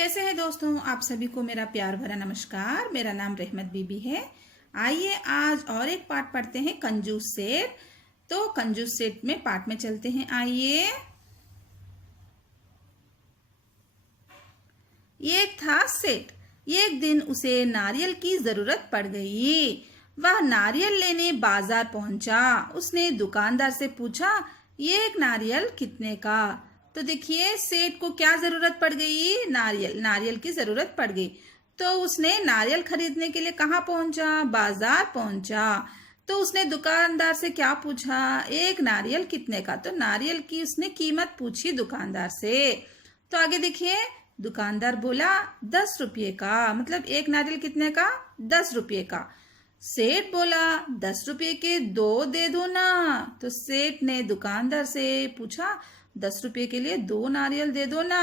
कैसे हैं दोस्तों, आप सभी को मेरा प्यार भरा नमस्कार। मेरा नाम रहमत बीबी है। आइए आज और एक पाठ पढ़ते हैं, कंजूस सेठ। तो कंजूस सेठ में पाठ में चलते हैं। आइए। एक था सेठ। एक दिन उसे नारियल की जरूरत पड़ गई। वह नारियल लेने बाजार पहुंचा। उसने दुकानदार से पूछा, ये एक नारियल कितने का। तो देखिए, सेठ को क्या जरूरत पड़ गई, नारियल की जरूरत पड़ गई। तो उसने नारियल खरीदने के लिए कहाँ पहुंचा, बाजार पहुंचा। तो उसने दुकानदार से क्या पूछा, एक नारियल कितने का। तो नारियल की उसने कीमत पूछी दुकानदार से। तो आगे देखिए, दुकानदार बोला 10 रुपये का, मतलब एक नारियल कितने का, 10 रुपये का। सेठ बोला 10 रुपये के 2 दे दो ना। तो सेठ ने दुकानदार से पूछा, 10 रुपये के लिए 2 नारियल दे दो ना।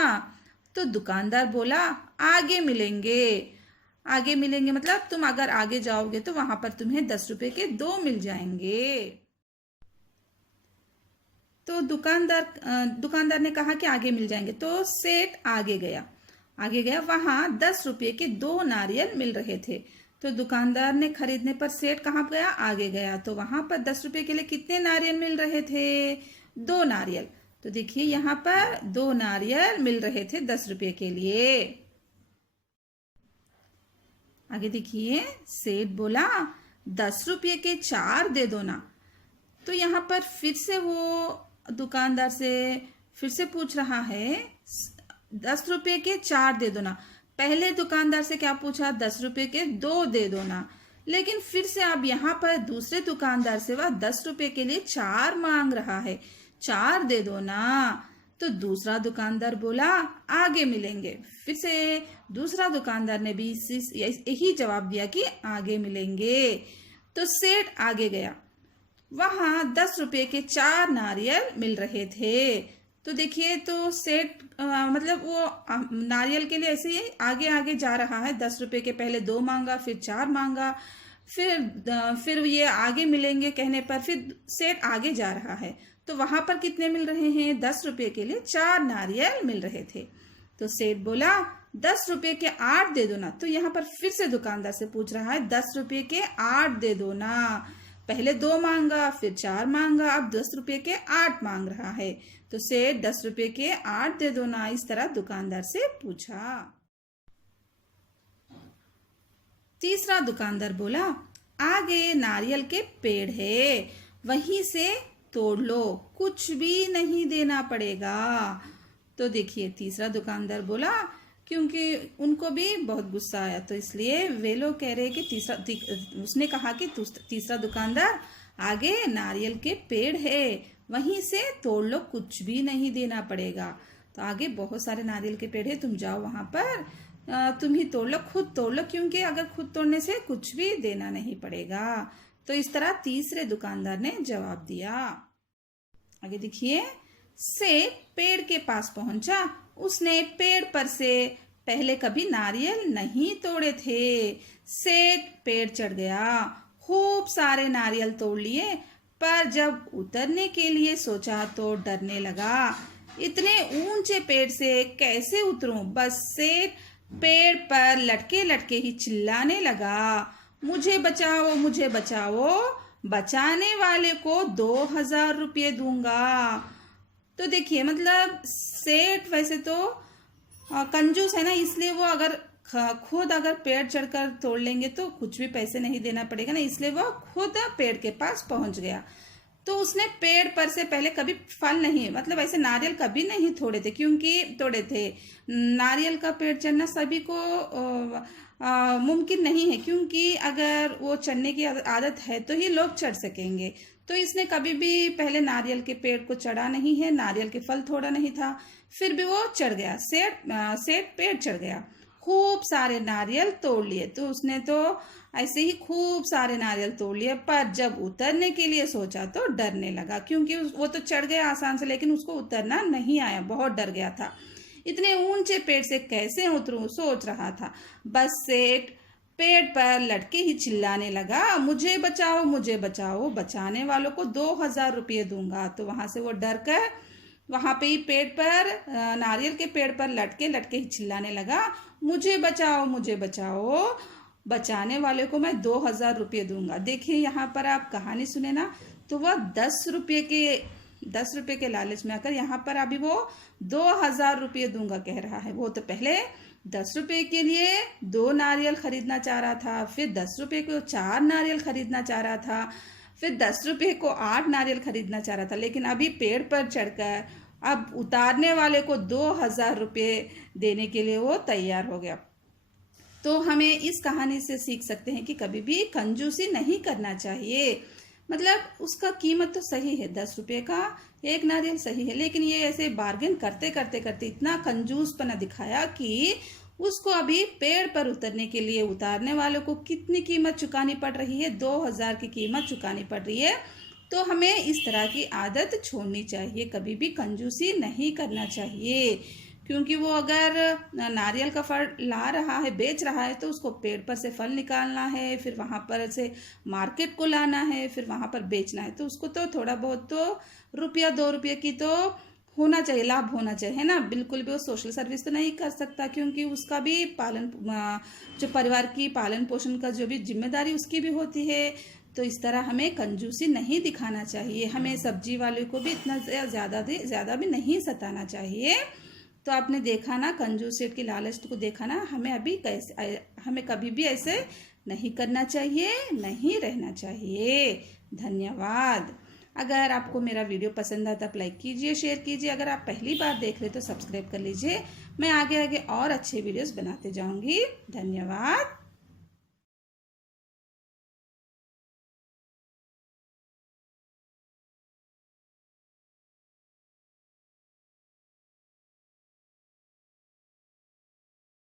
तो दुकानदार बोला आगे मिलेंगे। आगे मिलेंगे मतलब तुम अगर आगे जाओगे तो वहां पर तुम्हें 10 रुपये के 2 मिल जाएंगे। तो दुकानदार ने कहा कि आगे मिल जाएंगे। तो सेठ आगे गया वहां 10 रुपये के 2 नारियल मिल रहे थे। तो दुकानदार ने खरीदने पर सेठ कहाँ गया, आगे गया। तो वहां पर 10 रुपये के लिए कितने नारियल मिल रहे थे, 2 नारियल। तो देखिए, यहाँ पर 2 नारियल मिल रहे थे 10 रुपये के लिए। आगे देखिए, सेठ बोला 10 रुपये के 4 दे दो ना। तो यहाँ पर फिर से वो दुकानदार से फिर से पूछ रहा है, 10 रुपये के 4 दे दो ना। पहले दुकानदार से क्या पूछा, 10 रुपये के 2 दे दो ना। लेकिन फिर से अब यहाँ पर दूसरे दुकानदार से वह 10 रुपये के लिए 4 मांग रहा है, 4 दे दो ना। तो दूसरा दुकानदार बोला आगे मिलेंगे। फिर से दूसरा दुकानदार ने भी यही जवाब दिया कि आगे मिलेंगे। तो सेठ आगे गया, वहां 10 रुपये के 4 नारियल मिल रहे थे। तो देखिए, तो सेठ मतलब वो नारियल के लिए ऐसे ही आगे आगे जा रहा है। 10 रुपये के पहले 2 मांगा, फिर 4 मांगा, फिर ये आगे मिलेंगे कहने पर फिर सेठ आगे जा रहा है। तो वहां पर कितने मिल रहे हैं, 10 रुपये के लिए 4 नारियल मिल रहे थे। तो सेठ बोला 10 रुपये के 8 दे दो ना। तो यहाँ पर फिर से दुकानदार से पूछ रहा है, 10 रुपये के 8 दे दो ना। पहले 2 मांगा, फिर 4 मांगा, अब 10 रुपये के 8 मांग रहा है। तो सेठ 10 रुपये के 8 दे दो ना, इस तरह दुकानदार से पूछा। तीसरा दुकानदार बोला आगे नारियल के पेड़ है, वहीं से तोड़ लो, कुछ भी नहीं देना पड़ेगा। तो देखिए, तीसरा दुकानदार बोला, क्योंकि उनको भी बहुत गुस्सा आया, तो इसलिए वे लोग कह रहे कि उसने कहा कि तीसरा दुकानदार आगे नारियल के पेड़ है, वहीं से तोड़ लो, कुछ भी नहीं देना पड़ेगा। तो आगे बहुत सारे नारियल के पेड़ है, तुम जाओ वहां पर, तुम ही तोड़ लो, खुद तोड़ लो, क्योंकि अगर खुद तोड़ने से कुछ भी देना नहीं पड़ेगा। तो इस तरह तीसरे दुकानदार ने जवाब दिया। आगे देखिए, सेठ पेड़ के पास पहुंचा। उसने पेड़ पर से पहले कभी नारियल नहीं तोड़े थे। सेठ पेड़ चढ़ गया, खूब सारे नारियल तोड़ लिए, पर जब उतरने के लिए सोचा तो डरने लगा। इतने ऊंचे पेड़ से कैसे उतरूं। बस सेठ पेड़ पर लटके लटके ही चिल्लाने लगा, मुझे बचाओ, मुझे बचाओ, बचाने वाले को 2000 रुपये दूंगा। तो देखिए, मतलब सेठ वैसे तो कंजूस है ना, इसलिए वो अगर खुद अगर पेड़ चढ़कर तोड़ लेंगे तो कुछ भी पैसे नहीं देना पड़ेगा ना, इसलिए वो खुद पेड़ के पास पहुंच गया। तो उसने पेड़ पर से पहले कभी फल नहीं, मतलब ऐसे नारियल कभी नहीं तोड़े थे। नारियल का पेड़ चढ़ना सभी को मुमकिन नहीं है, क्योंकि अगर वो चढ़ने की आदत है तो ही लोग चढ़ सकेंगे। तो इसने कभी भी पहले नारियल के पेड़ को चढ़ा नहीं है, नारियल के फल तोड़ा नहीं था, फिर भी वो चढ़ गया। सेठ पेड़ चढ़ गया, खूब सारे नारियल तोड़ लिए। तो उसने तो ऐसे ही खूब सारे नारियल तोड़ लिए, पर जब उतरने के लिए सोचा तो डरने लगा, क्योंकि वो तो चढ़ गया आसान से, लेकिन उसको उतरना नहीं आया, बहुत डर गया था। इतने ऊंचे पेड़ से कैसे उतरूं सोच रहा था। बस सेठ पेड़ पर लटके ही चिल्लाने लगा, मुझे बचाओ, मुझे बचाओ, बचाने वालों को 2000 रुपये दूंगा। तो वहां से वो डर कर वहां पे ही पेड़ पर नारियल के पेड़ पर लटके लटके ही चिल्लाने लगा, मुझे बचाओ मुझे बचाओ, बचाने वाले को मैं 2,000 रुपये दूंगा। देखिए यहाँ पर आप कहानी सुने ना, तो वह 10 रुपये के लालच में आकर यहाँ पर अभी वो 2,000 रुपये दूंगा कह रहा है। वो तो पहले 10 रुपये के लिए 2 नारियल खरीदना चाह रहा था, फिर 10 रुपये को 4 नारियल खरीदना चाह रहा था, फिर 10 रुपये को 8 नारियल खरीदना चाह रहा था, लेकिन अभी पेड़ पर चढ़कर अब उतारने वाले को 2,000 रुपये देने के लिए वो तैयार हो गया। तो हमें इस कहानी से सीख सकते हैं कि कभी भी कंजूसी नहीं करना चाहिए। मतलब उसका कीमत तो सही है, 10 रुपये का एक नारियल सही है, लेकिन ये ऐसे बार्गेन करते करते करते इतना कंजूसपना दिखाया कि उसको अभी पेड़ पर उतरने के लिए उतारने वालों को कितनी कीमत चुकानी पड़ रही है, 2,000 की कीमत चुकानी पड़ रही है। तो हमें इस तरह की आदत छोड़नी चाहिए, कभी भी कंजूसी नहीं करना चाहिए, क्योंकि वो अगर नारियल का फल ला रहा है, बेच रहा है, तो उसको पेड़ पर से फल निकालना है, फिर वहाँ पर से मार्केट को लाना है, फिर वहाँ पर बेचना है, तो उसको तो थोड़ा बहुत तो रुपया 2 रुपये की तो होना चाहिए, लाभ होना चाहिए, है ना। बिल्कुल भी वो सोशल सर्विस तो नहीं कर सकता, क्योंकि उसका भी जो परिवार की पालन पोषण का जो भी जिम्मेदारी उसकी भी होती है। तो इस तरह हमें कंजूसी नहीं दिखाना चाहिए, हमें सब्जी वाले को भी इतना ज़्यादा भी नहीं सताना चाहिए। तो आपने देखा ना, कंजूस सेठ की लालच को देखा ना, हमें कभी भी ऐसे नहीं करना चाहिए, नहीं रहना चाहिए। धन्यवाद। अगर आपको मेरा वीडियो पसंद आता तो लाइक कीजिए, शेयर कीजिए। अगर आप पहली बार देख रहे तो सब्सक्राइब कर लीजिए। मैं आगे आगे और अच्छे वीडियोस बनाते जाऊंगी। धन्यवाद।